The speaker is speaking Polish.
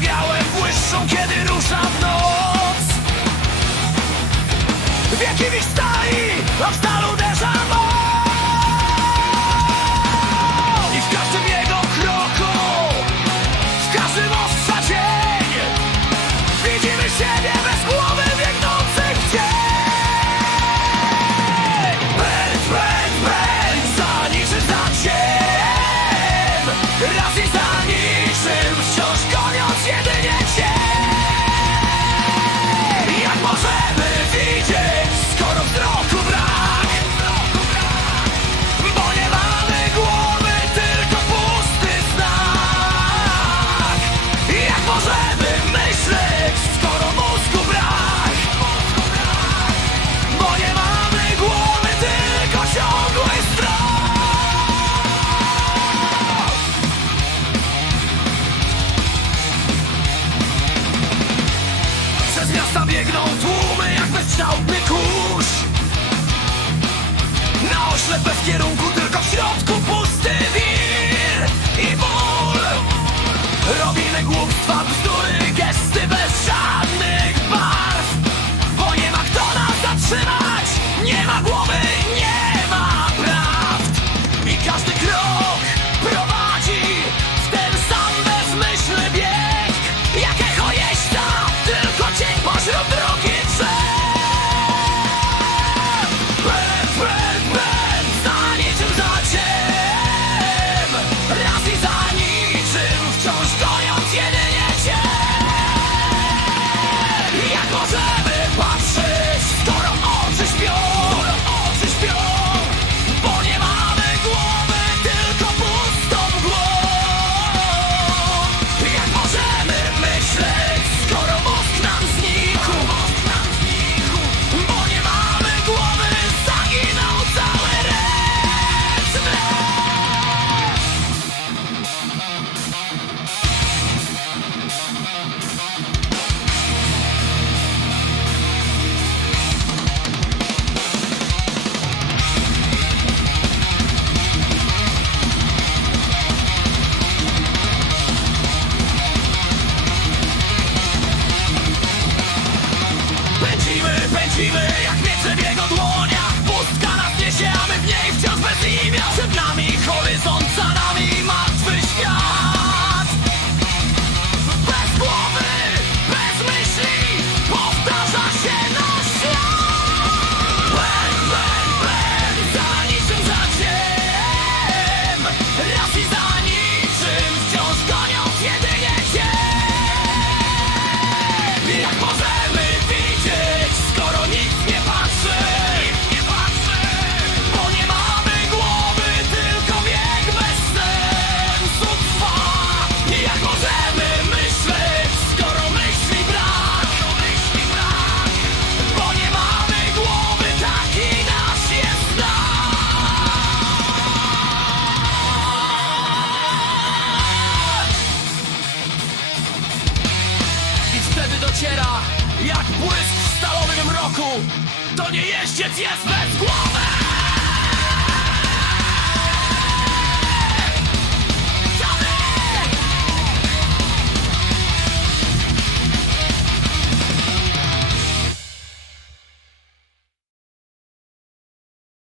Białe błyszczą, kiedy rusza w noc. W jakimś stali, Robimy głupstwo może! ziemia Przed nami horyzont zaciera Jak błysk w stalowym mroku To nie jeździec jest bez głowy!